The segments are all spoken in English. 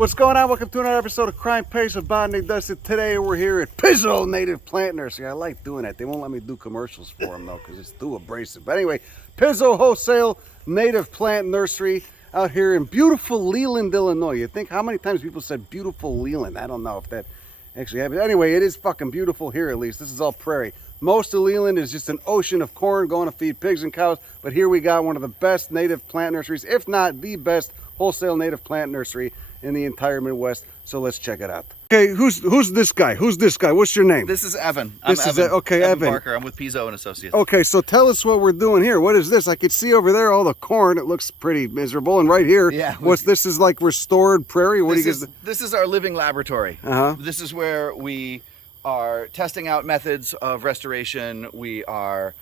What's going on? Welcome to another episode of Crime Pays with Botany Does It. Today we're here at Pizzo Native Plant Nursery. I like doing that. They won't let me do commercials for them though because it's too abrasive. But anyway, Pizzo Wholesale Native Plant Nursery out here in beautiful Leland, Illinois. You think how many times people said beautiful Leland? I don't know if that actually happened. Anyway, it is fucking beautiful here at least. This is all prairie. Most of Leland is just an ocean of corn going to feed pigs and cows. But here we got one of the best native plant nurseries, if not the best wholesale native plant nursery in the entire Midwest. So let's check it out. Okay, who's this guy? Who's this guy? What's your name? This is Evan. Evan Barker. I'm with Pizzo and Associates. Okay, so tell us what we're doing here. What is this? I could see over there all the corn. It looks pretty miserable. And right here, yeah, what's this? Is like restored prairie? What do you guys? This is our living laboratory. This is where we are testing out methods of restoration. We are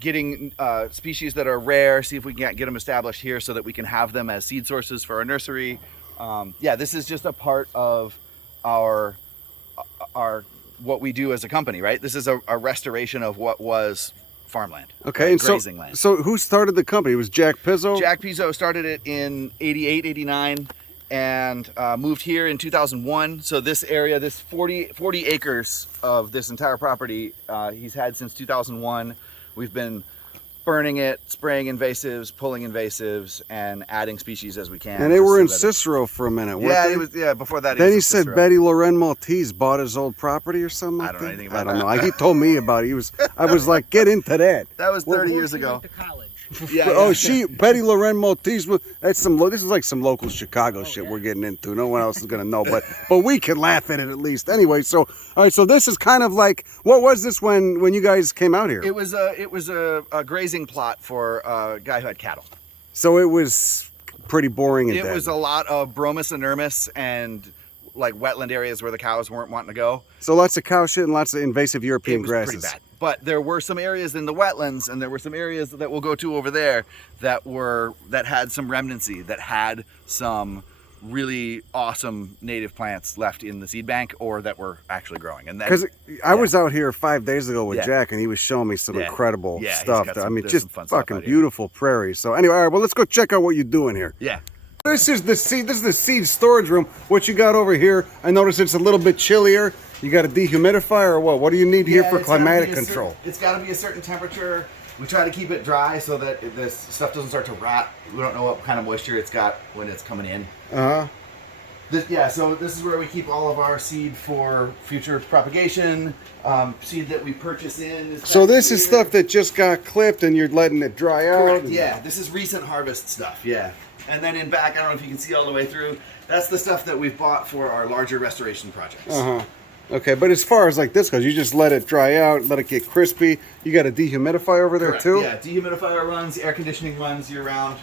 getting species that are rare, see if we can get them established here so that we can have them as seed sources for our nursery. Yeah, this is just a part of our what we do as a company, right? This is a restoration of what was farmland. Okay, and grazing land. So who started the company? It was Jack Pizzo? Jack Pizzo started it in 88, 89 and moved here in 2001. So this area, this 40 acres of this entire property, he's had since 2001. We've been burning it, spraying invasives, pulling invasives, and adding species as we can. And they were in Cicero for a minute, weren't they? It was, yeah, before that. Then he said Betty Loren Maltese bought his old property or something like that. I don't know anything about that. I don't know. He told me about it. I was like, get into that. That was 30 years ago. To college. Yeah, oh, Betty Loren Maltese. That's this is like some local Chicago shit we're getting into. No one else is gonna know, but we can laugh at it at least. Anyway, so all right, so this is kind of like, what was this when you guys came out here? It was a grazing plot for a guy who had cattle. So it was pretty boring. It was a lot of bromus and ermis and like wetland areas where the cows weren't wanting to go. So lots of cow shit and lots of invasive European grasses. Pretty bad. But there were some areas in the wetlands, and there were some areas that we'll go to over there that had some remnancy, that had some really awesome native plants left in the seed bank, or that were actually growing. And because I was out here 5 days ago with Jack, and he was showing me some incredible stuff. I mean, just fucking beautiful prairie. So anyway, all right, well, let's go check out what you're doing here. Yeah. This is the seed storage room. What you got over here? I notice it's a little bit chillier. You got a dehumidifier or what? What do you need here for climatic control? It's got to be a certain temperature. We try to keep it dry so that this stuff doesn't start to rot. We don't know what kind of moisture it's got when it's coming in. So this is where we keep all of our seed for future propagation. Seed that we purchase in. So this is stuff that just got clipped and you're letting it dry out? Correct, yeah. This is recent harvest stuff, yeah. And then in back, I don't know if you can see all the way through, that's the stuff that we've bought for our larger restoration projects. Okay, but as far as like this goes, you just let it dry out, let it get crispy. You got a dehumidifier over there too? Yeah, dehumidifier runs, air conditioning runs year round.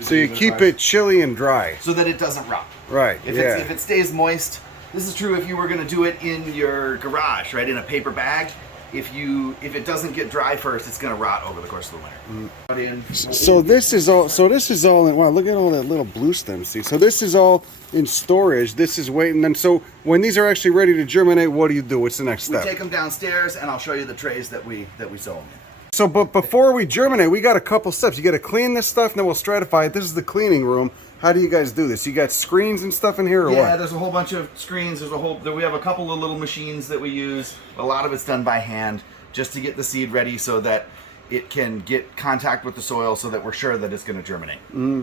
So you keep it chilly and dry. So that it doesn't rot. Right, if it stays moist, this is true if you were going to do it in your garage, right, in a paper bag. If it doesn't get dry first, it's going to rot over the course of the winter. So this is all in, wow, look at all that little blue stem seed. So this is all in storage. This is waiting. And so when these are actually ready to germinate, what do you do? What's the next step? We take them downstairs and I'll show you the trays that we sow them in. So, but before we germinate, we got a couple steps. You got to clean this stuff and then we'll stratify it. This is the cleaning room. How do you guys do this? You got screens and stuff in here or what? Yeah, there's a whole bunch of screens. We have a couple of little machines that we use. A lot of it's done by hand just to get the seed ready so that it can get contact with the soil so that we're sure that it's going to germinate.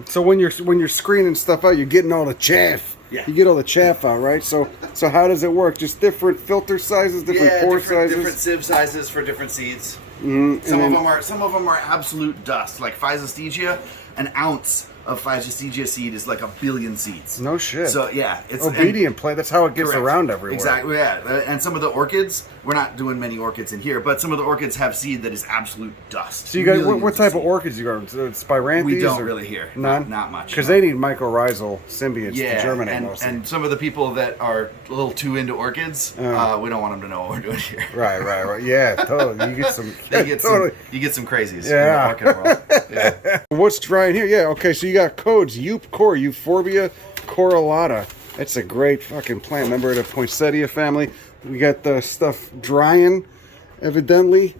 So when you're screening stuff out, you're getting all the chaff. Yeah. You get all the chaff out, right? So how does it work? Just different filter sizes, different pore sizes? Different sieve sizes for different seeds. Some of them are absolute dust, like Physostegia. An ounce of Physostegia seed is like 1 billion seeds. No shit. So yeah, it's obedient plant. That's how it gets around everywhere. Exactly. Yeah, and some of the orchids, we're not doing many orchids in here, but some of the orchids have seed that is absolute dust. So you guys, what type of orchids you got? Spiranthes? We don't really here. None. Not much. Because they need mycorrhizal symbionts to germinate mostly. And some of the people that are a little too into orchids, we don't want them to know what we're doing here. Right. Yeah, totally. You get some. You get some crazies. Yeah. In the orchid world. Yeah. What's dry in here? Yeah. Okay. So you got codes. Euphorbia, corollata. That's a great fucking plant. Member of the poinsettia family. We got the stuff drying, evidently.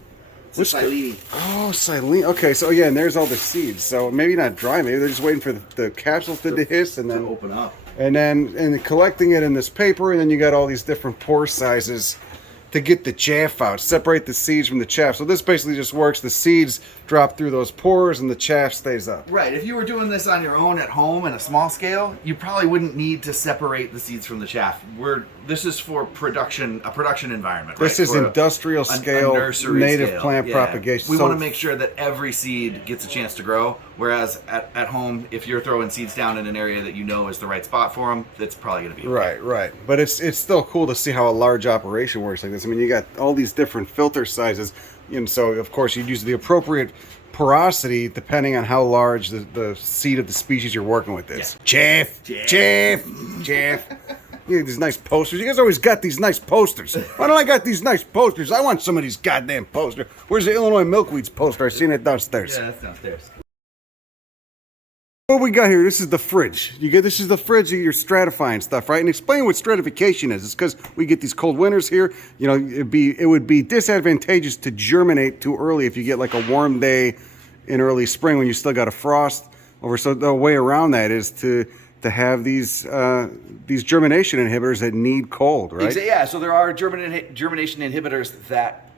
It's a Silene. Oh, Silene. Okay, so yeah, and there's all the seeds. So maybe not dry. Maybe they're just waiting for the capsule to hiss and then open up. And then collecting it in this paper, and then you got all these different pore sizes to get the chaff out, separate the seeds from the chaff. So this basically just works. The seeds drop through those pores and the chaff stays up. Right. If you were doing this on your own at home in a small scale, you probably wouldn't need to separate the seeds from the chaff. This is for production, a production environment. This is industrial scale, native plant propagation. We want to make sure that every seed gets a chance to grow. Whereas at home, if you're throwing seeds down in an area that you know is the right spot for them, that's probably going to be okay. Right. But it's still cool to see how a large operation works like this. I mean, you got all these different filter sizes, and so of course you'd use the appropriate porosity depending on how large the seed of the species you're working with is. Yeah. Chaff. You know, these nice posters. You guys always got these nice posters. Why don't I got these nice posters? I want some of these goddamn posters. Where's the Illinois milkweeds poster? I seen it downstairs. Yeah, that's downstairs. What we got here? This is the fridge. This is the fridge of your stratifying stuff, right? And explain what stratification is. It's because we get these cold winters here. You know, it would be disadvantageous to germinate too early if you get like a warm day in early spring when you still got a frost over. So the way around that is to have these germination inhibitors that need cold, right? Yeah. So there are germination inhibitors that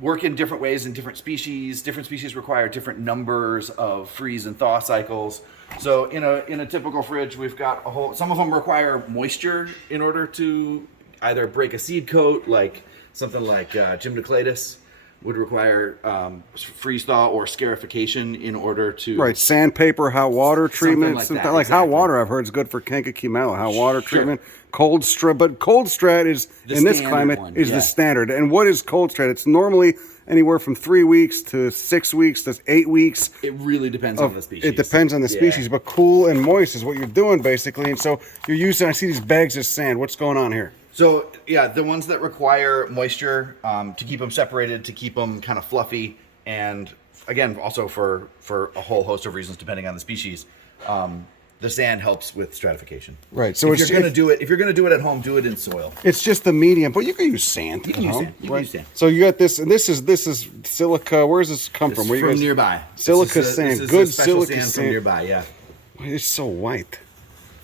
work in different ways in different species. Different species require different numbers of freeze and thaw cycles. So in a typical fridge, we've got some of them require moisture in order to either break a seed coat, like something like gymnocladus would require freeze thaw or scarification in order to... Right, sandpaper, hot water treatment. Something like hot water I've heard is good for kankakee mallow. Hot water treatment. Cold strat, but cold strat is, in this climate, the standard. And what is cold strat? It's normally anywhere from 3 weeks to 6 weeks to 8 weeks. It really depends on the species. It depends on the species, but cool and moist is what you're doing basically. And so you're using, I see these bags of sand. What's going on here? So yeah, the ones that require moisture to keep them separated, to keep them kind of fluffy, and again, also for a whole host of reasons depending on the species. The sand helps with stratification. Right. So if you're going to do it at home, do it in soil. It's just the medium, but you can use sand. You can use sand. You can use sand. So you got this, and this is silica. Where does this come from? From nearby. Silica sand. This is good silica sand from nearby. Yeah. It's so white.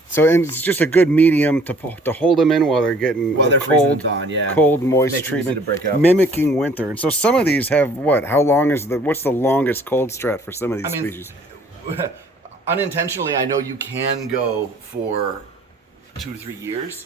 So and it's just a good medium to hold them in while they're getting cold, cold, moist Makes treatment, it easy to break up. mimicking winter. And so some of these have what? How long is what's the longest cold strat for some of these species? Unintentionally, I know you can go for 2 to 3 years.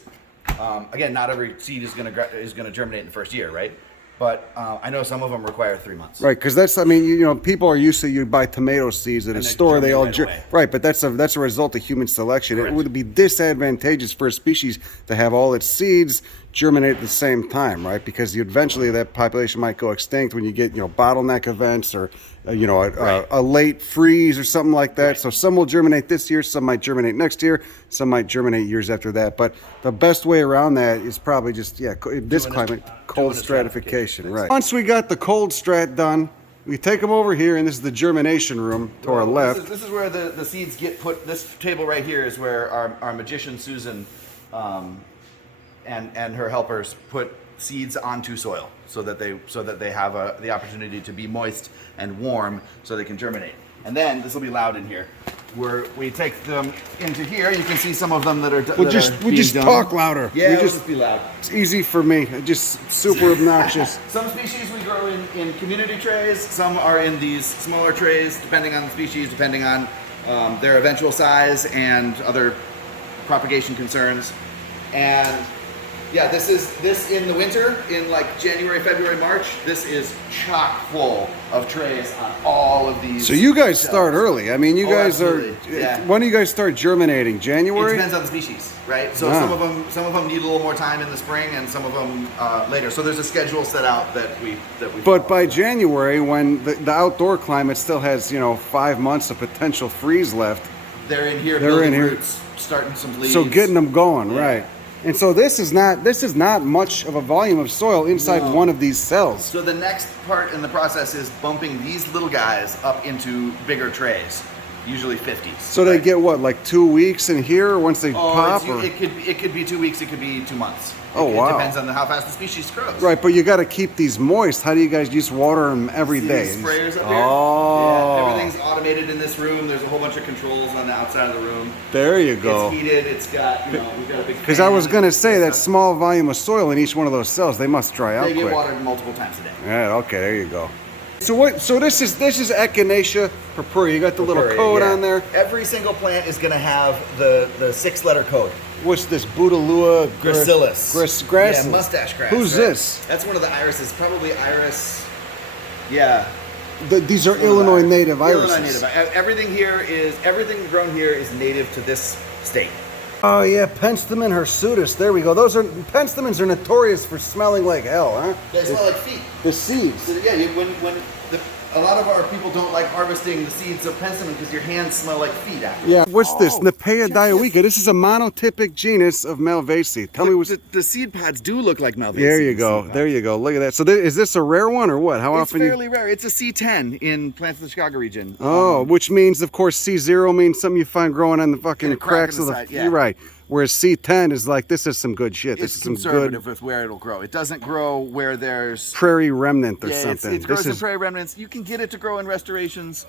Again, not every seed is going to germinate in the first year, right? But I know some of them require 3 months. Right, because that's, I mean, you know, people are used to, you buy tomato seeds at a store, they all right, but that's a result of human selection. Correct. It would be disadvantageous for a species to have all its seeds germinate at the same time, right? Because eventually that population might go extinct when you get, you know, bottleneck events or a late freeze or something like that. Right. So some will germinate this year, some might germinate next year, some might germinate years after that. But the best way around that is probably just, this climate, cold stratification, right? Once we got the cold strat done, we take them over here, and this is the germination room to our left. This is where the seeds get put. This table right here is where our magician Susan and her helpers put seeds onto soil so that they have the opportunity to be moist and warm so they can germinate. And then this will be loud in here, where we take them into here. You can see some of them that are We'll just talk louder. Yeah, we'll just be loud. It's easy for me. Just super obnoxious. Some species we grow in community trays. Some are in these smaller trays, depending on the species, depending on their eventual size and other propagation concerns. And yeah, this in the winter, in like January, February, March, this is chock full of trays on all of these. So you guys start early. I mean, you guys are. Yeah. When do you guys start germinating? January? It depends on the species, right? So some of them need a little more time in the spring, and some of them later. So there's a schedule set out that we. But by January, when the outdoor climate still has 5 months of potential freeze left, they're in here. They're in here, roots, starting some leaves. So getting them going, right? And so this is not much of a volume of soil inside one of these cells. So the next part in the process is bumping these little guys up into bigger trays, usually 50s. So they get what, like 2 weeks in here once they pop? It could be 2 weeks, it could be 2 months. Oh, It wow. depends on how fast the species grows. Right, but you got to keep these moist. How do you guys just water them every See day? these sprayers up here? Oh. Yeah, everything's automated in this room. There's a whole bunch of controls on the outside of the room. There you go. It's heated. It's got, you know, we've got a big. Because I was going to say that small volume of soil in each one of those cells, they must dry out They get quick. watered multiple times a day. Yeah, okay, there you go. So what? So this is Echinacea purpurea. You got the little Prairie, code yeah. on there. Every single plant is going to have the 6-letter code. What's this? Budalua Gracilis. grass. Yeah, mustache grass. Who's right? this? That's one of the irises. Probably iris. Yeah. These are Illinois native irises. Illinois native. Everything grown here is native to this state. Oh yeah, Penstemon hirsutus. There we go. Those are Penstemons are notorious for smelling like hell, huh? They smell like feet. The seeds. So yeah, a lot of our people don't like harvesting the seeds of penstemon because your hands smell like feet after. Yeah. What's this? Pea dioica. This is a monotypic genus of Malvaceae. Tell me what's. The seed pods do look like Malvaceae. There you go. There you go. Look at that. So is this a rare one or what? How It's often? fairly rare. It's a C10 in plants in the Chicago region. Oh, which means, of course, C0 means something you find growing on the fucking In a crack cracks in of the the. side, yeah. You're right. Whereas C10 is like, this is some good shit. This It's is some conservative good with where it'll grow. It doesn't grow where there's prairie remnant or yeah, something. It grows this in is prairie remnants. You can get it to grow in restorations.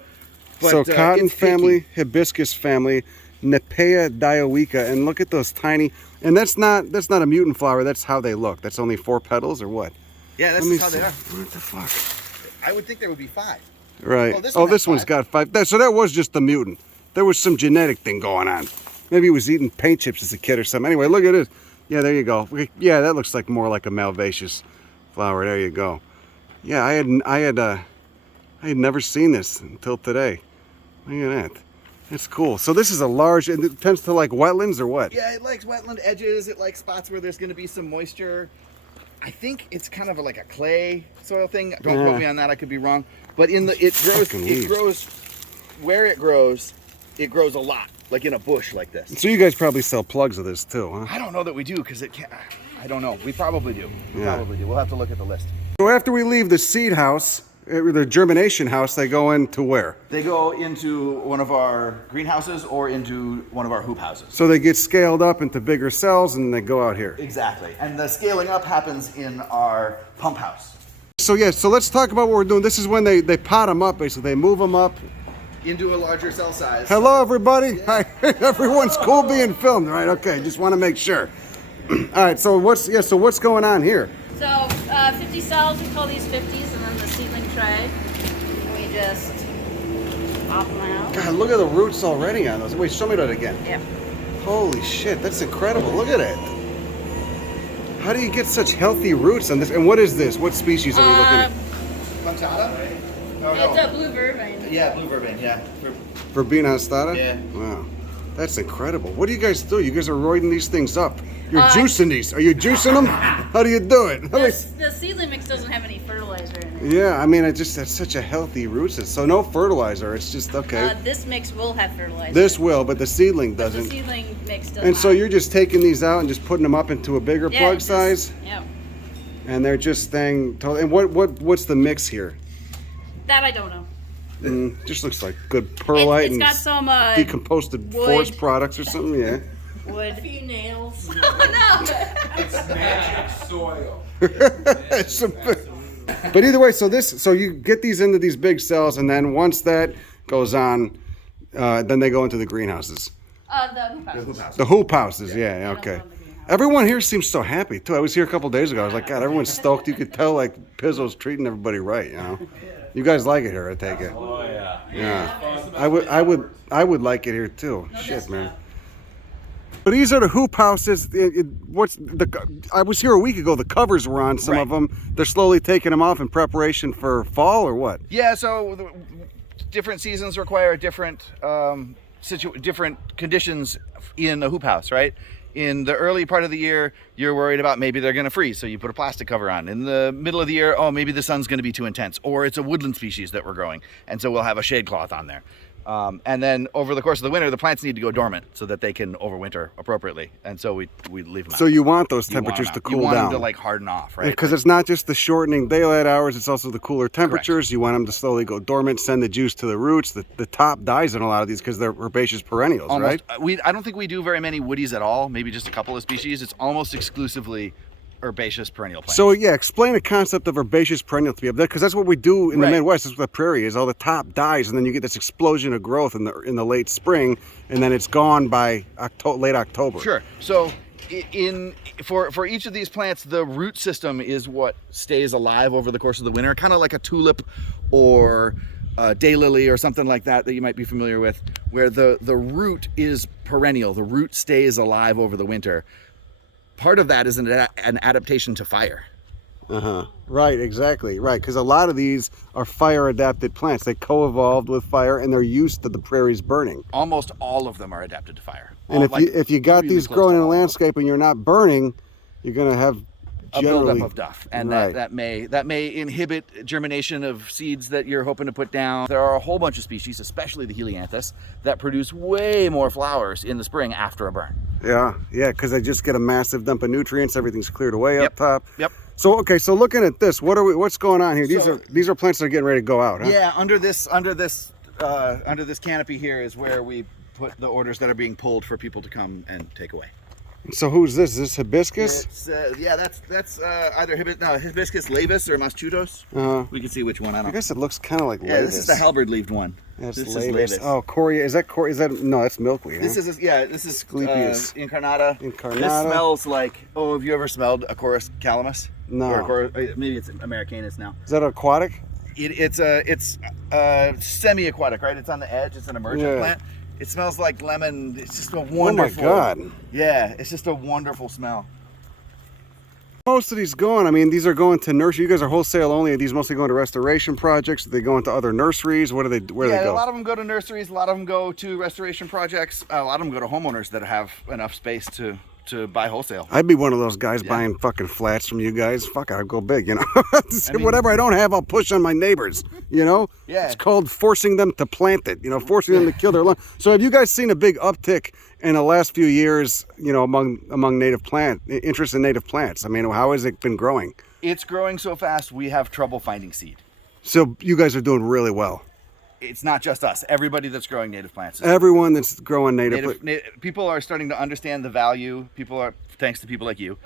But, so cotton it's picky. family, hibiscus family, Pea dioica, and look at those tiny. And that's not a mutant flower. That's how they look. That's only 4 petals or what? Yeah, that's Let me how see. they are. What the fuck? I would think there would be 5. Right. Oh, this Oh, one this has one's 5. got 5. So that was just the mutant. There was some genetic thing going on. Maybe he was eating paint chips as a kid or something. Anyway, look at it. Yeah, there you go. Yeah, that looks like more like a malvaceous flower. There you go. Yeah, I had never seen this until today. Look at that. That's cool. So this is a large, and it tends to like wetlands or what? Yeah, it likes wetland edges. It likes spots where there's going to be some moisture. I think it's kind of like a clay soil thing. Don't quote me on that. I could be wrong. But it grows where it grows a lot, like in a bush like this. So you guys probably sell plugs of this too, huh? I don't know that we do because it can't. I don't know. We probably do. Yeah. Probably do. We'll have to look at the list. So after we leave the seed house, the germination house, they go into where? They go into one of our greenhouses or into one of our hoop houses. So they get scaled up into bigger cells and they go out here. Exactly. And the scaling up happens in our pump house. So yeah, so let's talk about what we're doing. This is when they pot them up, basically. They move them up. Into a larger cell size. Hello, everybody. Hi. Everyone's cool being filmed, right? Okay, just want to make sure. All right, so what's going on here? So 50 cells, we call these 50s, and then the seedling tray. And we just pop them out. God, look at the roots already on those. Wait, show me that again. Yeah. Holy shit, that's incredible. Look at it. How do you get such healthy roots on this? And what is this? What species are we looking at? Plantata? Oh, It's no. a blue vervain. Yeah, blue vervain, yeah. Verbena hastata? Yeah. Wow. That's incredible. What do you guys do? You guys are roiding these things up. You're Uh, juicing these. Are you juicing them? How do you do it? The seedling mix doesn't have any fertilizer in it. Yeah, I mean, that's such a healthy root system. So no fertilizer. It's just, okay. This mix will have fertilizer. This will, but the seedling But doesn't. the seedling mix does And so not. you're just taking these out and just putting them up into a bigger Yeah, plug just- size, Yeah. and they're just staying. And what's the mix here? That I don't know. Just looks like good perlite It's and got some decomposed wood. forest products or something. Yeah. wood. A few nails. No. Magic soil. But either way, so you get these into these big cells, and then once that goes on, then they go into the greenhouses. The hoop house. The hoop houses, yeah, don't okay. go in the greenhouse. Everyone here seems so happy too. I was here a couple days ago. I was like, God, everyone's stoked. You could tell like Pizzo's treating everybody right, you know. You guys like it here, I take it. Oh yeah. Yeah. I would like it here too. Shit, man. But these are the hoop houses. I was here a week ago. The covers were on some of them. They're slowly taking them off in preparation for fall or what? Yeah, so different seasons require different different conditions in a hoop house, right? In the early part of the year, you're worried about maybe they're going to freeze, so you put a plastic cover on. In the middle of the year, oh, maybe the sun's going to be too intense, or it's a woodland species that we're growing, and so we'll have a shade cloth on there. And then over the course of the winter, the plants need to go dormant so that they can overwinter appropriately, and so we leave them out. So you want those You want temperatures them to out. cool You want down. them to like harden off, right? Because it's not just the shortening daylight hours, it's also the cooler temperatures. You want them to slowly go dormant, send the juice to the roots. The top dies in a lot of these because they're herbaceous perennials, right? I don't think we do very many woodies at all, maybe just a couple of species. It's almost exclusively herbaceous perennial plants. So yeah, explain the concept of herbaceous perennial to me, because that's what we do in the Midwest. That's what the prairie is. All the top dies, and then you get this explosion of growth in the late spring, and then it's gone by late October. Sure. So for each of these plants, the root system is what stays alive over the course of the winter, kind of like a tulip or a daylily or something like that you might be familiar with, where the root is perennial. The root stays alive over the winter. Part of that is an adaptation to fire. Right, exactly. Right, because a lot of these are fire-adapted plants. They co-evolved with fire, and they're used to the prairies burning. Almost all of them are adapted to fire. And if you got these growing in a landscape and you're not burning, you're going to have a buildup of duff, and that may inhibit germination of seeds that you're hoping to put down. There are a whole bunch of species, especially the Helianthus, that produce way more flowers in the spring after a burn. Yeah, because they just get a massive dump of nutrients. Everything's cleared away up top. Yep. So okay, so looking at this, what's going on here? These are plants that are getting ready to go out, huh? Yeah, under this canopy here is where we put the orders that are being pulled for people to come and take away. So who's this? Is this hibiscus? It's, that's either hibiscus laevis or maschutos. We can see which one. I guess it looks kind of like laevis. Yeah, this is the halberd-leaved one. That's this laevis. is laevis. Oh, Coria. Is that no? That's milkweed. This is Asclepias. incarnata. Incarnata. This smells like. Oh, have you ever smelled Acorus calamus? No. Or maybe it's Americanus now. Is that aquatic? It's semi-aquatic, right? It's on the edge. It's an emergent plant. It smells like lemon. It's just a wonderful. Oh my God. Yeah, it's just a wonderful smell. Most of these going, I mean, these are going to nursery. You guys are wholesale only. Are these mostly going to restoration projects? Are they going to other nurseries? Where do they go? A lot of them go to nurseries. A lot of them go to restoration projects. A lot of them go to homeowners that have enough space to buy wholesale. I'd be one of those guys buying fucking flats from you guys. Fuck, I'd go big, you know. Whatever I don't have, I'll push on my neighbors, you know. Yeah. It's called forcing them to plant it, you know, forcing them to kill their lawn. So have you guys seen a big uptick in the last few years, you know, among interest in native plants? I mean, how has it been growing? It's growing so fast, we have trouble finding seed. So you guys are doing really well. It's not just us. Everybody that's growing native plants. Everyone that's growing native people are starting to understand the value. Thanks to people like you,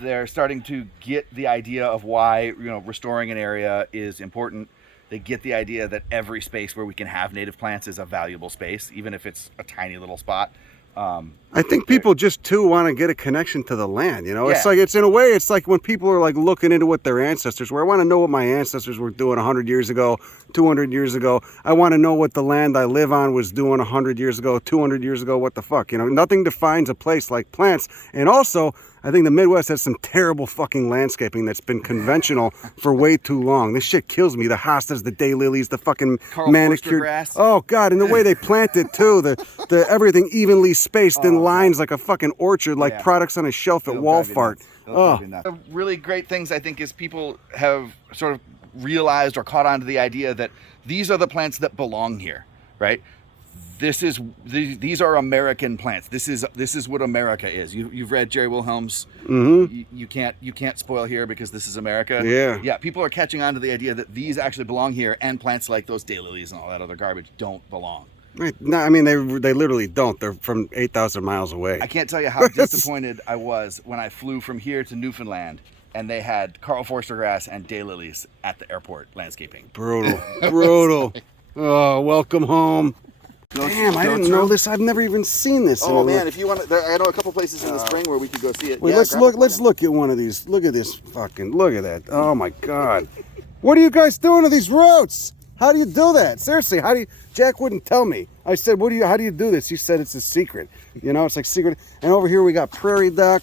they're starting to get the idea of why, you know, restoring an area is important. They get the idea that every space where we can have native plants is a valuable space, even if it's a tiny little spot. I think people just too want to get a connection to the land, you know. It's like, in a way, it's like when people are like looking into what their ancestors were. I want to know what my ancestors were doing 100 years ago, 200 years ago. I want to know what the land I live on was doing 100 years ago, 200 years ago. What the fuck, you know? Nothing defines a place like plants. And also, I think the Midwest has some terrible fucking landscaping that's been conventional for way too long. This shit kills me. The hostas, the daylilies, the fucking manicured grass. Oh God, and the way they plant it too, the everything evenly spaced in lines like a fucking orchard, like products on a shelf at Walmart. The really great things, I think, is people have sort of realized or caught on to the idea that these are the plants that belong here, right? These are American plants. This is what America is. You've read Jerry Wilhelm's. You can't spoil here because this is America. Yeah. People are catching on to the idea that these actually belong here, and plants like those daylilies and all that other garbage don't belong. Right. No, I mean they literally don't. They're from 8,000 miles away. I can't tell you how disappointed I was when I flew from here to Newfoundland and they had Carl Forster grass and daylilies at the airport landscaping. Brutal. Oh, welcome home. Damn, I didn't know this. I've never even seen this. Oh man, if you want, I know a couple places in the spring where we could go see it. Wait, let's look at one of these. Look at this look at that. Oh my God. What are you guys doing to these roots? How do you do that? Seriously, Jack wouldn't tell me. I said, how do you do this? He said it's a secret. You know, it's like secret. And over here we got prairie duck,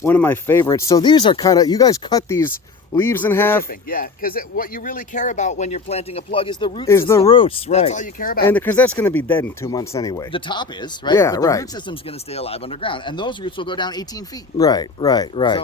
one of my favorites. So these are kind of, you guys cut these leaves in half. Yeah, because what you really care about when you're planting a plug is the root system. The roots, right. That's all you care about. And because that's going to be dead in 2 months anyway. The top is, right? Yeah, but the root system's going to stay alive underground, and those roots will go down 18 feet. Right.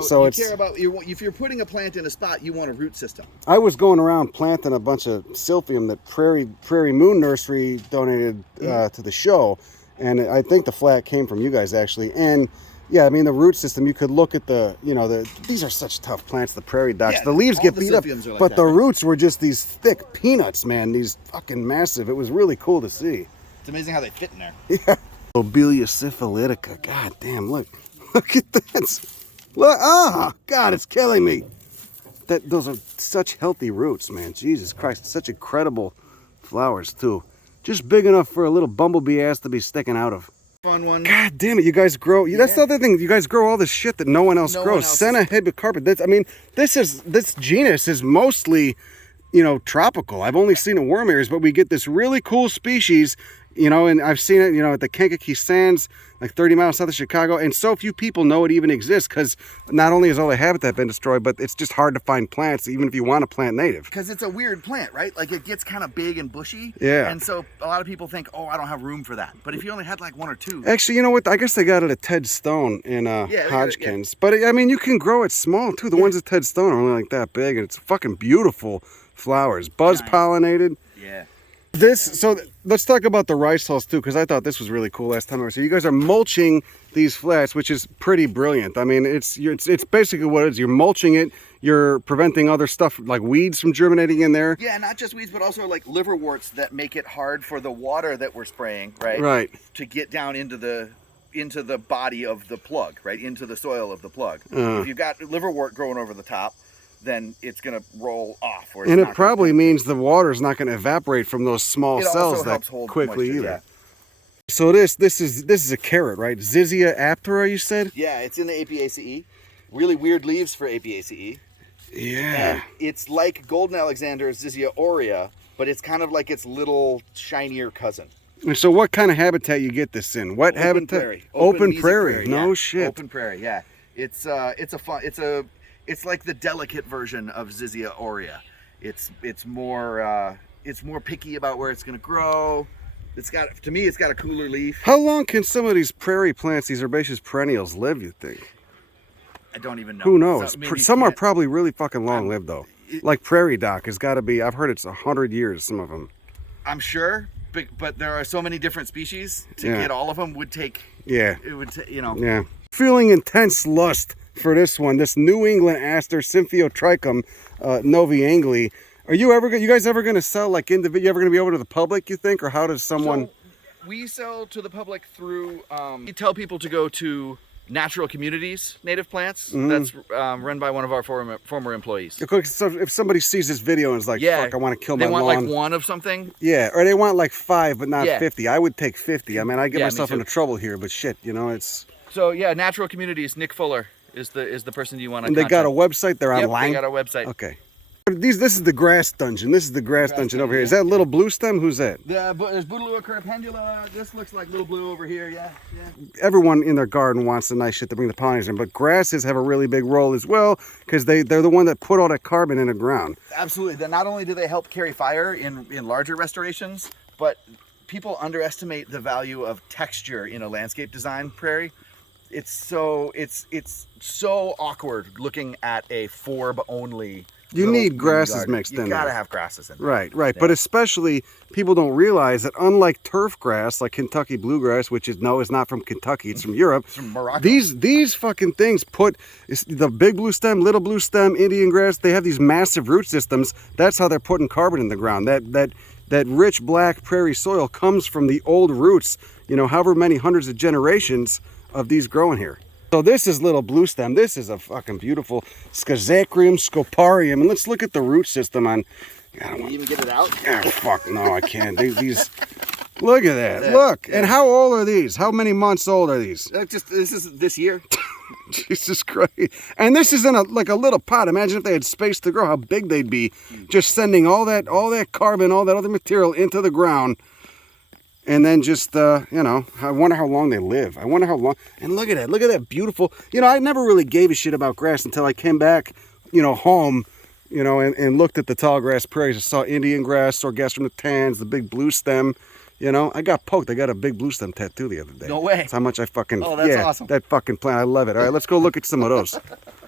So you care about, if you're putting a plant in a spot, you want a root system. I was going around planting a bunch of silphium that Prairie Moon Nursery donated to the show, and I think the flat came from you guys actually. And yeah, I mean the root system. You could look at these are such tough plants. The prairie ducks. The leaves get beat up, but the roots were just these thick peanuts, man. These fucking massive. It was really cool to see. It's amazing how they fit in there. Yeah. Lobelia syphilitica. God damn, look at that. Look, oh, God, it's killing me. Those are such healthy roots, man. Jesus Christ, such incredible flowers, too. Just big enough for a little bumblebee ass to be sticking out of. Fun one. God damn it, you guys grow. Yeah. That's the other thing. You guys grow all this shit that no one else grows. Senna, hebecarpa. I mean, this genus is mostly, tropical. I've only seen it in warm areas, but we get this really cool species, and I've seen it, at the Kankakee Sands, like 30 miles south of Chicago, and so few people know it even exists because not only has all the habitat been destroyed, but it's just hard to find plants, even if you want to plant native. Because it's a weird plant, right? Like it gets kind of big and bushy. Yeah. And so a lot of people think, oh, I don't have room for that. But if you only had like one or two. Actually, you know what? I guess they got it at Ted Stone in Hodgkins. But I mean, you can grow it small too. The ones at Ted Stone are only like that big, and it's fucking beautiful flowers. Buzz pollinated. Yeah. Let's talk about the rice hulls too, because I thought this was really cool last time I was here. You guys are mulching these flats, which is pretty brilliant. I mean, it's basically what it is. You're mulching it. You're preventing other stuff like weeds from germinating in there. Yeah, not just weeds, but also like liverworts that make it hard for the water that we're spraying, right? Right. To get down into the body of the plug, right? Into the soil of the plug. If you've got liverwort growing over the top, then it's going to roll off. And it probably means the water is not going to evaporate from those small cells that quickly either. Yeah. So this is a carrot, right? Zizia aptera, you said? Yeah, it's in the Apiaceae. Really weird leaves for Apiaceae. Yeah. And it's like Golden Alexander's Zizia aurea, but it's kind of like its little shinier cousin. And so what kind of habitat you get this in? What habitat? Prairie. Open prairie. No yeah. shit. Open prairie, yeah. It's like the delicate version of Zizia aurea. It's more picky about where it's going to grow. It's got a cooler leaf. How long can some of these prairie plants, these herbaceous perennials, live, you think? I don't even know. Who knows? So, some are probably really fucking long lived though. Like prairie dock has got to be. I've heard it's 100 years. Some of them. I'm sure, but there are so many different species. To get all of them would take. Yeah. It would. Yeah. Feeling intense lust for this one. This New England aster Symphyotrichum novi angli. Are you guys ever going to sell like individual? You ever going to be open to the public? You think, or how does someone? So we sell to the public through. We tell people to go to Natural Communities Native Plants. That's run by one of our former employees. So if somebody sees this video and is like, fuck, I want to kill my lawn. They want like one of something? Yeah, or they want like 5 but not 50. I would take 50. I mean, I get myself me into trouble here, but shit, it's... So yeah, Natural Communities, Nick Fuller is the person you want to contact. And they got a website? They're online? They got a website. Okay. This is the grass dungeon. This is the grass dungeon over here. Is that little blue stem? Who's that? There's Bouteloua curripendula. This looks like little blue over here. Yeah. Everyone in their garden wants the nice shit to bring the pollinators in, but grasses have a really big role as well because they're the one that put all that carbon in the ground. Absolutely. Then not only do they help carry fire in larger restorations, but people underestimate the value of texture in a landscape design prairie. It's so awkward looking at a forb only. You need grasses mixed in there. You gotta have grasses in there. Right. Yeah. But especially people don't realize that unlike turf grass, like Kentucky bluegrass, which is not from Kentucky, it's from Europe. It's from Morocco. These fucking things put the big blue stem, little blue stem, Indian grass. They have these massive root systems. That's how they're putting carbon in the ground. That rich black prairie soil comes from the old roots. However many hundreds of generations of these growing here. So this is little blue stem. This is a fucking beautiful Schizachyrium scoparium. And let's look at the root system on... Can you even get it out? Oh, fuck, no, I can't. These... Look at that. Look. Yeah. And how old are these? How many months old are these? This is this year. Jesus Christ. And this is in a little pot. Imagine if they had space to grow, how big they'd be. Just sending all that carbon, all that other material into the ground. And then just, I wonder how long they live. I wonder how long. And look at that. Look at that beautiful. I never really gave a shit about grass until I came back, home, and looked at the tall grass prairies. I saw Indian grass, Sorghestrum natans, the big blue stem. I got poked. I got a big blue stem tattoo the other day. No way. That's how much I fucking... Oh, that's awesome. That fucking plant. I love it. All right, let's go look at some of those.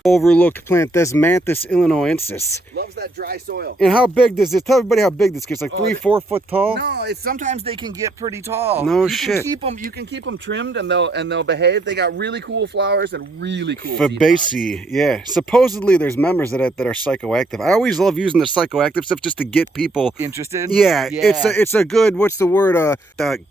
Overlooked plant, Desmanthus illinoensis. Loves that dry soil. And how big does it? Tell everybody how big this gets. Like 3-4 foot tall. No, it's sometimes they can get pretty tall. No shit. You can keep them trimmed and they'll behave. They got really cool flowers and really cool. Fabaceae, yeah. Supposedly there's members of that are psychoactive. I always love using the psychoactive stuff just to get people interested. Yeah. It's a good, what's the word?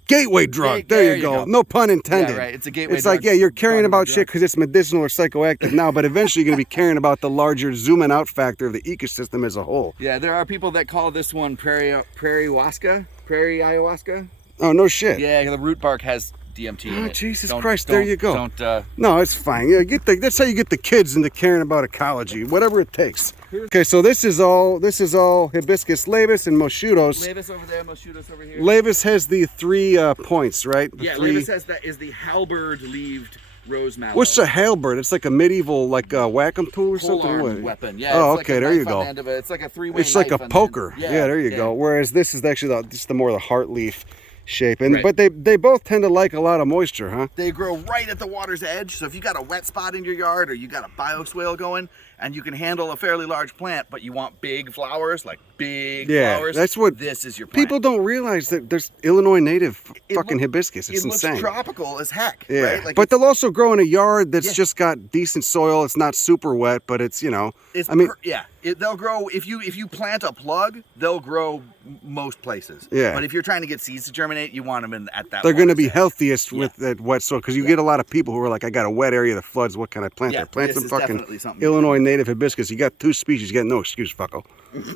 Gateway drug. There you go. No pun intended. Yeah, right. It's a gateway. It's like, yeah, you're caring about shit because it's medicinal or psychoactive now, but eventually you're going to be caring about the larger zooming out factor of the ecosystem as a whole. Yeah, there are people that call this one prairie ayahuasca. Oh, no shit. Yeah, the root bark has DMT in it. Oh, Jesus Christ, there you go. Don't, no, it's fine. Yeah, that's how you get the kids into caring about ecology, whatever it takes. Okay, so this is all Hibiscus laevis and Moschutos. Laevis over there, Moschutos over here. Laevis has the 3 points, right? Laevis is the halberd-leaved rose mallow. What's a halberd? It's like a medieval, like whack-em tool or something. Pole-armed weapon. Yeah. Oh, it's okay, like there you go. It's like a 3-way. It's like a poker. Yeah, there you go. Whereas this is actually just the more the heart leaf shape, and but they both tend to like a lot of moisture, huh? They grow right at the water's edge. So if you got a wet spot in your yard, or you got a bioswale going, and you can handle a fairly large plant, but you want big flowers, like big flowers. That's what this is your plant. People don't realize that there's Illinois native fucking hibiscus. It's insane. It looks tropical as heck. Yeah, right? Like but they'll also grow in a yard that's just got decent soil. It's not super wet, but it's they'll grow if you plant a plug, they'll grow most places. Yeah. But if you're trying to get seeds to germinate, you want them at that. They're going to be healthiest with that wet soil because you get a lot of people who are like, I got a wet area that floods. What can I plant there? Plant some fucking Illinois native hibiscus. You got 2 species. You got no excuse, fucko.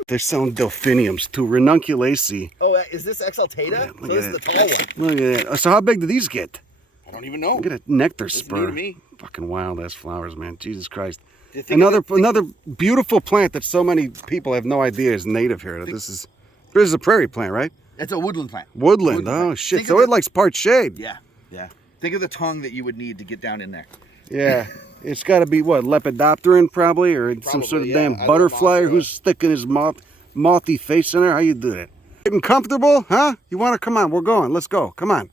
They're selling delphiniums too. Ranunculaceae. Oh, is this exaltata? Yeah, So this is the tall one. Look at that. So how big do these get? I don't even know. Look at a nectar It's spur. new to me. Fucking wild ass flowers, man. Jesus Christ. Another beautiful plant that so many people have no idea is native here. This is a prairie plant, right? It's a woodland plant. Woodland. Oh shit. So it likes part shade. Yeah. Think of the tongue that you would need to get down in there. Yeah. It's got to be what, lepidopteran probably, or some sort of damn butterfly who's sticking his mothy face in there. How you do that? Getting comfortable, huh? You want to come on? We're going. Let's go. Come on.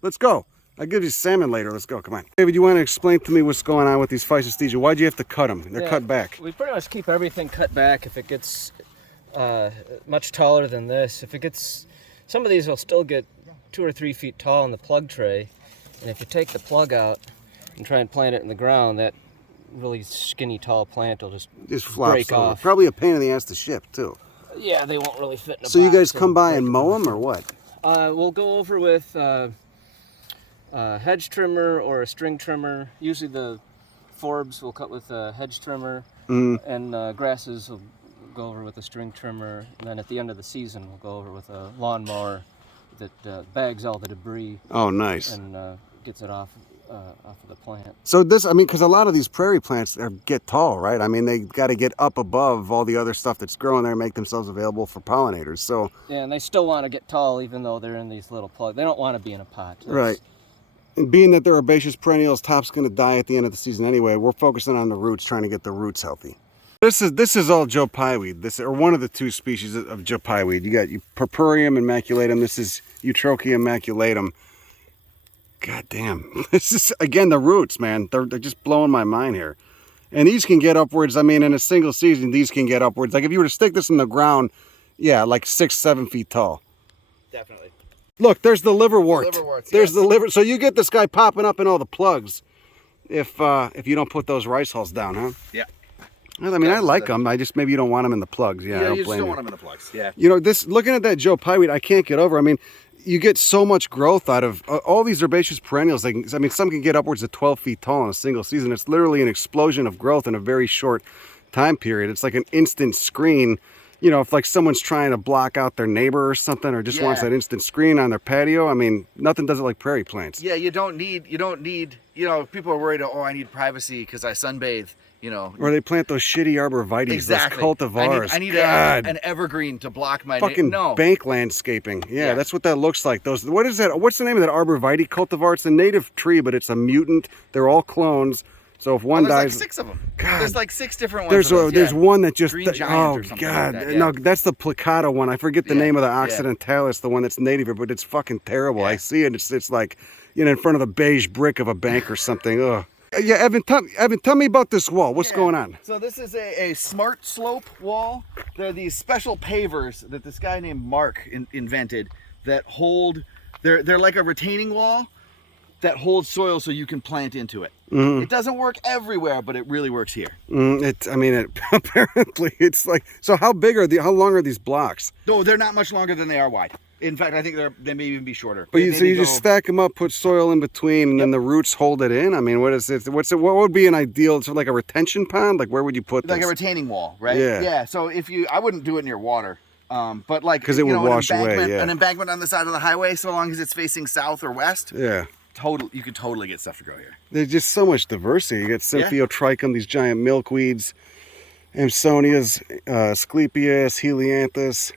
Let's go. I'll give you salmon later. Let's go. Come on. David, you want to explain to me what's going on with these Phycesthesia? Why'd you have to cut them? They're cut back. We pretty much keep everything cut back if it gets much taller than this. If it gets, some of these will still get 2 or 3 feet tall in the plug tray. And if you take the plug out and try and plant it in the ground, that really skinny tall plant will just break off. Probably a pain in the ass to ship too. Yeah, they won't really fit in a So you box guys come by and mow them or what? We'll go over with hedge trimmer or a string trimmer. Usually the forbs will cut with a hedge trimmer, and grasses will go over with a string trimmer. And then at the end of the season, we'll go over with a lawnmower that bags all the debris. Oh, nice. And gets it off of the plant. So this, I mean, because a lot of these prairie plants get tall, right? I mean, they got to get up above all the other stuff that's growing there and make themselves available for pollinators. So yeah, and they still want to get tall even though they're in these little plugs. They don't want to be in a pot. Right. And being that they're herbaceous perennials, top's going to die at the end of the season anyway. We're focusing on the roots, trying to get the roots healthy. This is all Joe Pye weed. This, or one of the 2 species of Joe Pye weed. You got Purpureum immaculatum. This is Eutrochia immaculatum. God damn. This is, again, the roots, man. They're just blowing my mind here. And these can get upwards, I mean, in a single season, these can get upwards. Like if you were to stick this in the ground, yeah, like 6-7 feet tall. Definitely. Look, there's the liverwort. There's yes. the liver. So you get this guy popping up in all the plugs if you don't put those rice hulls down, huh? Yeah. Well, I mean, I like them. I just maybe you don't want them in the plugs. Yeah, I don't you just blame don't you. want them in the plugs. Yeah. You know, this looking at that Joe Pye weed, I can't get over. I mean, you get so much growth out of all these herbaceous perennials. I mean, some can get upwards of 12 feet tall in a single season. It's literally an explosion of growth in a very short time period. It's like an instant screen. You know, if like someone's trying to block out their neighbor or something, or just wants that instant screen on their patio, I mean, nothing does it like prairie plants. Yeah, you don't need, you know, people are worried, oh, I need privacy because I sunbathe, you know. Or they plant those shitty arborvitaes, those cultivars. I need an evergreen to block my fucking bank landscaping. Yeah, that's what that looks like. Those, what is that? What's the name of that arborvitae cultivar? It's a native tree, but it's a mutant. They're all clones. So if one there's dies, like 6 of them. God, there's like 6 different ones. There's one that just Green Giant or something God, like that, no, that's the plicata one. I forget the name of the yeah. occidentalis, the one that's native here, but it's fucking terrible. I see it. It's like, you know, in front of the beige brick of a bank or something. Ugh. Yeah, Evan, tell me about this wall. What's going on? So this is a smart slope wall. There are these special pavers that this guy named Mark invented that hold, they're like a retaining wall that holds soil so you can plant into it. It doesn't work everywhere, but it really works here. Apparently it's like, so how long are these blocks? No, they're not much longer than they are wide. In fact, I think they may even be shorter. But so you just stack them up, put soil in between, and then the roots hold it in? I mean, what is it? What would be an ideal, so like a retention pond? Like where would you put this? Like a retaining wall, right? Yeah. Yeah, so I wouldn't do it near water. But like, because it would wash away, yeah. An embankment on the side of the highway, so long as it's facing south or west. Yeah. You could totally get stuff to grow here. There's just so much diversity. You got Symphyotrichum, these giant milkweeds, Amsonias, Asclepias, Helianthus.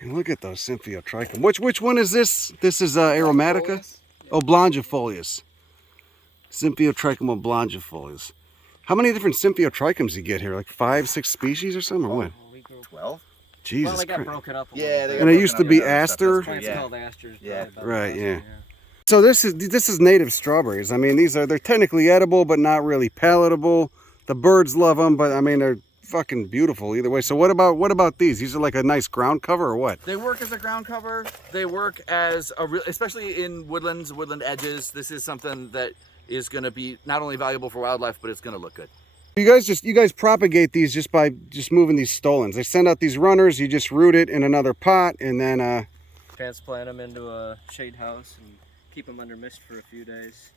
And look at those Symphyotrichum. Which one is this? This is Aromatica? Oblongifolius. Symphyotrichum oblongifolius. How many different Symphyotrichums you get here? Like 5, 6 species or something, or what? 12. Jesus well, they got Christ. broken up. And it used to be aster. It's called asters. Right. Yeah. So this is native strawberries. I mean, they're technically edible, but not really palatable. The birds love them, but I mean, they're fucking beautiful either way. So what about these? These are like a nice ground cover or what? They work as a ground cover. They work as especially in woodlands, woodland edges. This is something that is going to be not only valuable for wildlife, but it's going to look good. You guys propagate these just by moving these stolons. They send out these runners. You just root it in another pot and then transplant them into a shade house and keep them under mist for a few days.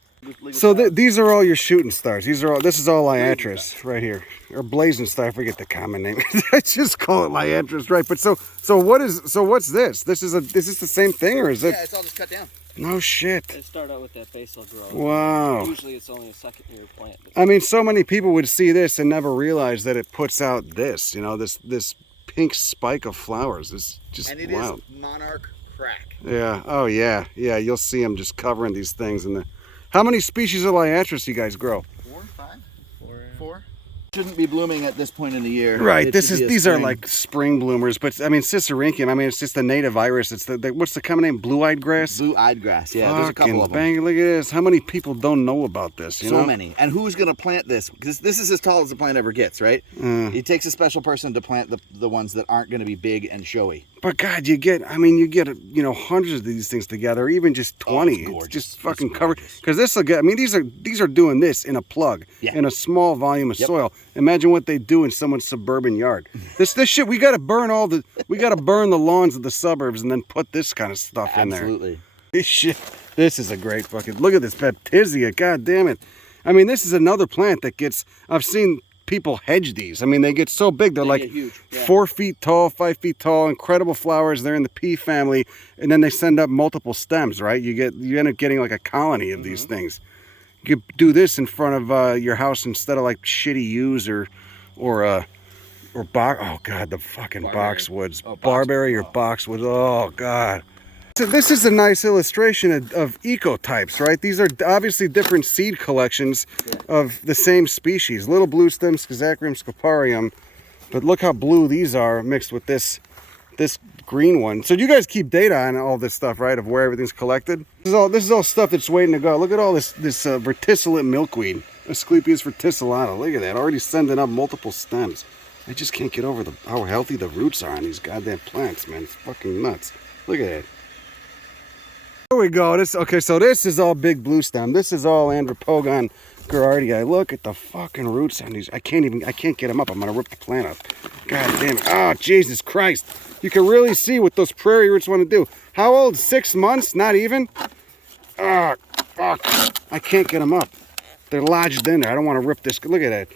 So these are all your shooting stars. This is all Liatris right here, or blazing star. I forget the common name. I just call it Liatris, right? But so what's this? Is this the same thing, or is it? Yeah, it's all just cut down. No shit. They start out with that basal growth. Wow. Usually it's only a second-year plant. I mean, so many people would see this and never realize that it puts out this. You know, this pink spike of flowers. It's just wild. And it is monarch crack. Yeah. Oh yeah. Yeah. You'll see them just covering these things in the. How many species of Liatris you guys grow? 4, 5, 4. Shouldn't be blooming at this point in the year. Right. These are like spring bloomers, but I mean Cicericium. I mean it's just the native iris. It's what's the common name? Blue-eyed grass. Blue-eyed grass. Yeah. There's a couple of them. Bang! Look at this. How many people don't know about this? You know? Many. And who's gonna plant this? Because this is as tall as the plant ever gets, right? It takes a special person to plant the ones that aren't gonna be big and showy. But God, you get hundreds of these things together, or even just 20. It's just fucking covered. Because this will get. I mean, these are doing this in a plug, in a small volume of soil. Imagine what they do in someone's suburban yard. This shit, we gotta burn the lawns of the suburbs and then put this kind of stuff in there. Absolutely. This shit. This is a great fucking. Look at this Baptisia. God damn it. I mean, this is another plant that gets. I've seen people hedge these. I mean, they get so big. They're like huge. 4 feet tall, 5 feet tall, incredible flowers. They're in the pea family, and then they send up multiple stems, right? You end up getting like a colony of these things. You could do this in front of your house instead of like shitty yews or box. Oh God, the fucking boxwoods, barberry or boxwoods. Oh God. So this is a nice illustration of ecotypes, right? These are obviously different seed collections of the same species. Little blue stem, Schizachyrium scoparium. But look how blue these are mixed with this green one. So you guys keep data on all this stuff, right? Of where everything's collected. This is all stuff that's waiting to go. Look at all this verticillate milkweed. Asclepias verticillata. Look at that. Already sending up multiple stems. I just can't get over how healthy the roots are on these goddamn plants, man. It's fucking nuts. Look at that. There we go. So this is all big blue stem. This is all Andropogon gerardii. Look at the fucking roots on these. I can't get them up. I'm gonna rip the plant up. God damn it. Oh, Jesus Christ. You can really see what those prairie roots want to do. How old? 6 months? Not even? Oh, fuck. I can't get them up. They're lodged in there. I don't want to rip this. Look at that.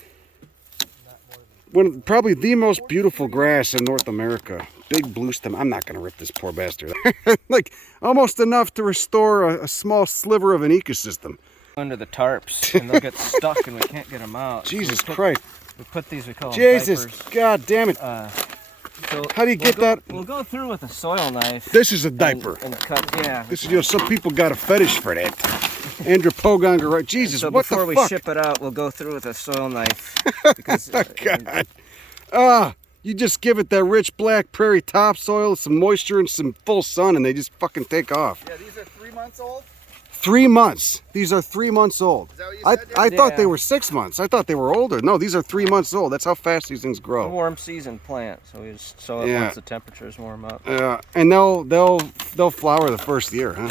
Probably the most beautiful grass in North America. Big blue stem. I'm not going to rip this poor bastard. Like, almost enough to restore a small sliver of an ecosystem. Under the tarps, and they'll get stuck, and we can't get them out. Jesus Christ. We put these, we call them Jesus, diapers. God damn it. So how do you get that? We'll go through with a soil knife. This is a diaper. And cut, yeah. This is, some people got a fetish for that. Andropogon gerardii. Jesus, so what the fuck? Before we ship it out, we'll go through with a soil knife. Because, God. You just give it that rich black prairie topsoil, some moisture, and some full sun, and they just fucking take off. Yeah, these are 3 months old. 3 months. These are 3 months old. Is that what you I, said, I Dad? thought Yeah. they were 6 months. I thought they were older. No, these are 3 months old. That's how fast these things A grow. warm season plant, so we just sow it Yeah. once the temperatures warm up. And they'll flower the first year, huh?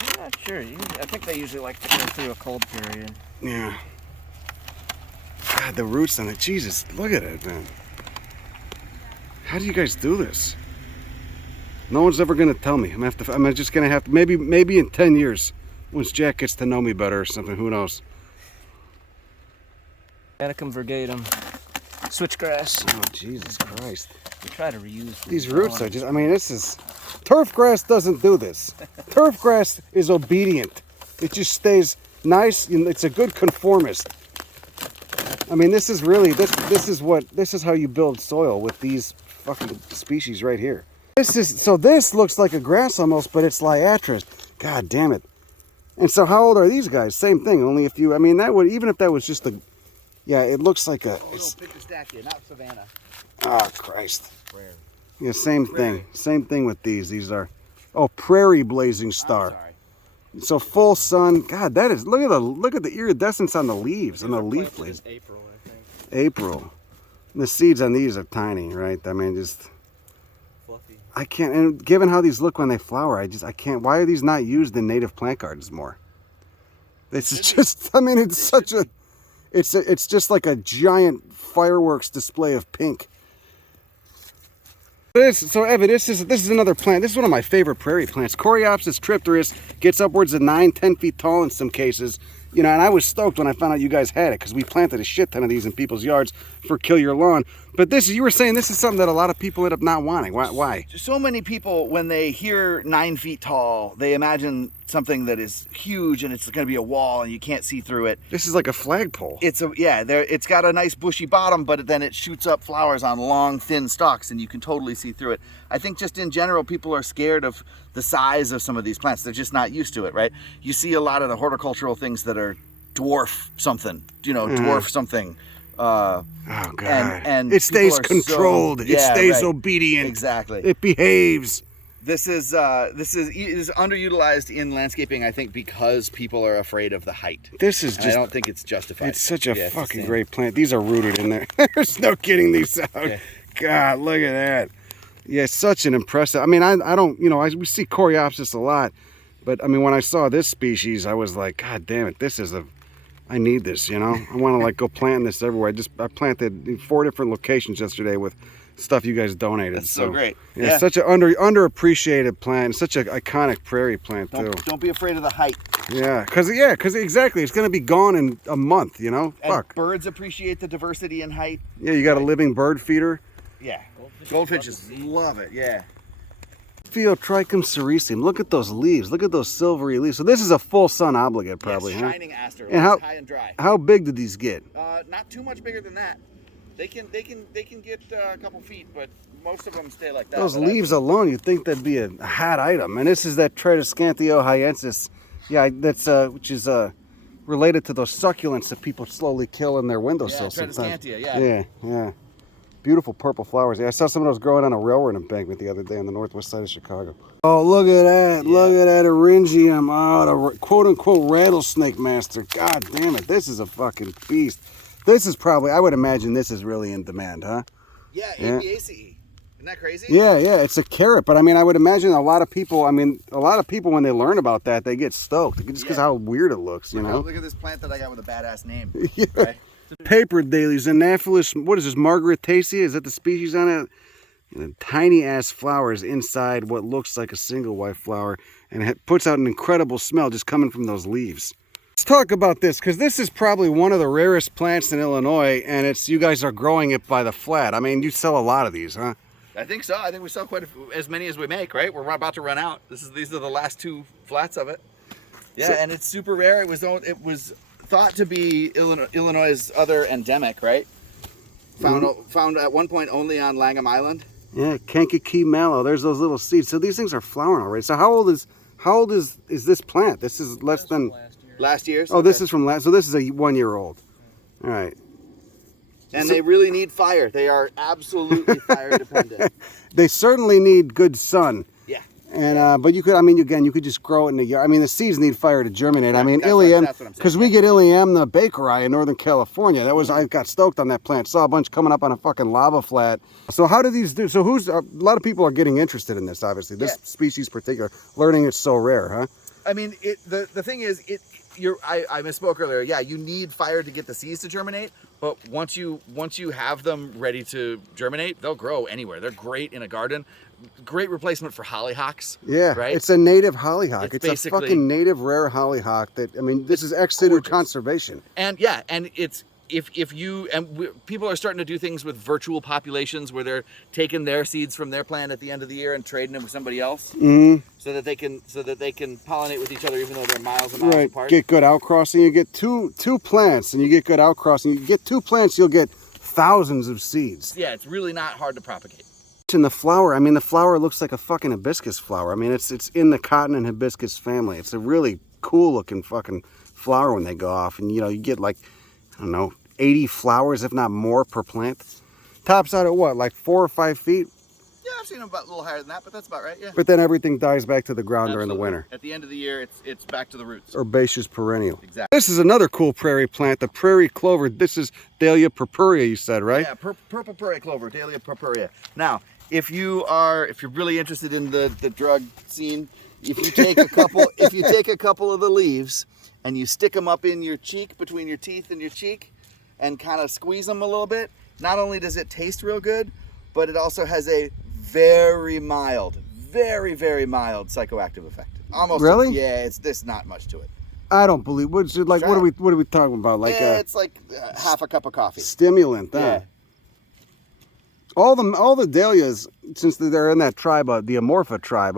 I'm not sure. I think they usually like to go through a cold period. Yeah. God, the roots on it. Jesus, look at it, man. How do you guys do this? No one's ever gonna tell me. I'm just gonna have to. Maybe in 10 years, once Jack gets to know me better or something. Who knows? Panicum virgatum, switchgrass. Oh, Jesus Christ. We try to reuse These roots are just. I mean, this is. Turf grass doesn't do this. Turf grass is obedient. It just stays nice. It's a good conformist. I mean, this is really this is how you build soil with these fucking species right here. This looks like a grass almost, but it's liatris. God damn it. And so how old are these guys? Same thing, only if you, I mean, that would, even if that was just a, yeah, it looks like a, it's, not Savannah. oh, Christ. Yeah, same thing. Same thing with these. These are, oh, prairie blazing star. So full sun. God, that is, look at the iridescence on the leaves and the leaf blades. April, I think. April. And the seeds on these are tiny, right? I mean, just, Fluffy. I can't, and given how these look when they flower, I can't, why are these not used in native plant gardens more? It's just, I mean, it's such a, it's just like a giant fireworks display of pink. So Evan, this is another plant. This is one of my favorite prairie plants. Coreopsis tripteris gets upwards of 9-10 feet tall in some cases. You know, and I was stoked when I found out you guys had it because we planted a shit ton of these in people's yards for Kill Your Lawn. But this, you were saying this is something that a lot of people end up not wanting. Why? So many people, when they hear 9 feet tall, they imagine something that is huge and it's going to be a wall and you can't see through it. This is like a flagpole. It's got a nice bushy bottom, but then it shoots up flowers on long, thin stalks, and you can totally see through it. I think just in general, people are scared of the size of some of these plants. They're just not used to it, right? You see a lot of the horticultural things that are dwarf something, dwarf something. Oh God! And it stays people are controlled. so- it yeah, stays right. obedient. Exactly. It behaves. This is underutilized in landscaping, I think, because people are afraid of the height. This is And just. I don't think it's justified. It's such a it's fucking insane. great plant. These are rooted in there. There's no getting these out. Yeah. God, look at that. Yeah, it's such an impressive. I mean, I don't, we see Coreopsis a lot, but I mean, when I saw this species, I was like, God damn it, I need this, I want to like go planting this everywhere. I planted in 4 different locations yesterday with stuff you guys donated. That's so great. Yeah, such an underappreciated plant, such an iconic prairie plant too. Don't be afraid of the height. Yeah, because exactly, it's gonna be gone in a month. And Fuck. birds appreciate the diversity in height. Yeah, you got a living bird feeder. Yeah. Goldfinches love it. Yeah. Phaeotrichum sericum. Look at those leaves. Look at those silvery leaves. So this is a full sun obligate, probably, huh? Shining aster. And how- high and dry. How big did these get? Not too much bigger than that. They can get a couple feet, but most of them stay like that. Those But leaves alone, you'd think that'd be a hot item. And this is that Tradescanthiohiensis. Yeah, that's which is related to those succulents that people slowly kill in their windowsills sometimes. Tradescantia, Yeah. Beautiful purple flowers. Yeah, I saw some of those growing on a railroad embankment the other day on the northwest side of Chicago. Oh, look at that. Yeah. Look at that Eryngium. Oh, the quote-unquote rattlesnake master. God damn it. This is a fucking beast. This is probably, I would imagine this is really in demand, huh? Yeah, Yeah. Apiaceae. Isn't that crazy? Yeah, it's a carrot. But I mean, I would imagine a lot of people when they learn about that, they get stoked. Just because how weird it looks, Look at this plant that I got with a badass name. Yeah. Right? Paper dailies, Anaphylis, what is this, Margaritaceae? Is that the species on it? And tiny ass flowers inside what looks like a single white flower, and it puts out an incredible smell just coming from those leaves. Let's talk about this, because this is probably one of the rarest plants in Illinois, and you guys are growing it by the flat. I mean, you sell a lot of these, huh? I think so. I think we sell as many as we make, right? We're about to run out. These are the last 2 flats of it. Yeah, So- and it's super rare. It was thought to be Illinois' other endemic, right? Found at one point only on Langham Island. Yeah, Kankakee mallow. There's those little seeds. So these things are flowering already. So how old is this plant? This is less than. Last year. Oh, this is from last. So this is a 1 year old. All right. And they really need fire. They are absolutely fire dependent. They certainly need good sun. Yeah. And but you could, I mean, again, you could just grow it in the yard. I mean, the seeds need fire to germinate. I mean, that's Ilium, what I'm saying, because we get Ilium the Bakeri in Northern California. That was, I got stoked on that plant. Saw a bunch coming up on a fucking lava flat. So how do these do? So who's, a lot of people are getting interested in this, obviously. This species particular, learning it's so rare, huh? I mean, the thing is, I misspoke earlier. Yeah, you need fire to get the seeds to germinate, but once you have them ready to germinate, they'll grow anywhere. They're great in a garden. Great replacement for hollyhocks. Yeah, right. It's a native hollyhock. It's a fucking native rare hollyhock that, I mean, this is ex-situ conservation. And yeah, and it's people are starting to do things with virtual populations where they're taking their seeds from their plant at the end of the year and trading them with somebody else, so that they can pollinate with each other even though they're miles and miles apart. Get good outcrossing. You get two plants, and you get good outcrossing. You get 2 plants, you'll get thousands of seeds. Yeah, it's really not hard to propagate. In the flower, I mean, the flower looks like a fucking hibiscus flower. I mean, it's in the cotton and hibiscus family. It's a really cool looking fucking flower when they go off, and you know, you get like, I don't know, 80 flowers, if not more, per plant. Tops out at what, like 4 or 5 feet? Yeah, I've seen them about a little higher than that, but that's about right. Yeah. But then everything dies back to the ground Absolutely. during the winter. At the end of the year, it's back to the roots. Herbaceous perennial. Exactly. This is another cool prairie plant, the prairie clover. This is Dahlia purpurea, you said, right? Yeah, purple prairie clover, Dahlia purpurea. Now, if you're really interested in the drug scene, if you take a couple of the leaves and you stick them up in your cheek, between your teeth and your cheek, and kind of squeeze them a little bit, not only does it taste real good, but it also has a very mild psychoactive effect. Almost. Really? Yeah, there's not much to it. I don't believe. What's it like? Try What are we talking about? Like it's like half a cup of coffee. Stimulant. Huh? Yeah. All the dahlias, since they're in that tribe, the Amorpha tribe,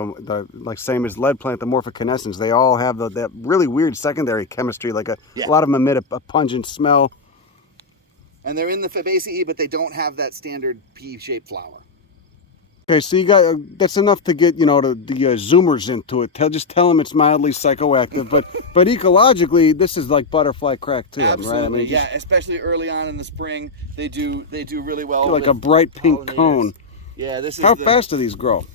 like same as lead plant, Amorphocanescens, they all have that really weird secondary chemistry. Like a lot of them emit a pungent smell. And they're in the Fabaceae, but they don't have that standard pea-shaped flower. Okay, so you got that's enough to get the zoomers into it. Just tell them it's mildly psychoactive, but ecologically, this is like butterfly crack too, Absolutely, right? I mean, yeah, especially early on in the spring, they do really well. Like a bright pink cone. Yeah, this is How fast do these grow?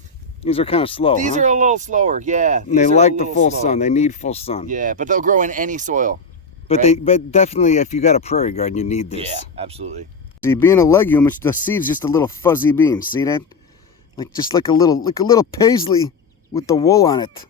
These are kind of slow. These are a little slower, yeah. And they like the full sun. They need full sun. Yeah, but they'll grow in any soil. But right? but definitely, if you got a prairie garden, you need this. Yeah, absolutely. See, being a legume, it's the seed's just a little fuzzy bean. See that? Like a little paisley with the wool on it.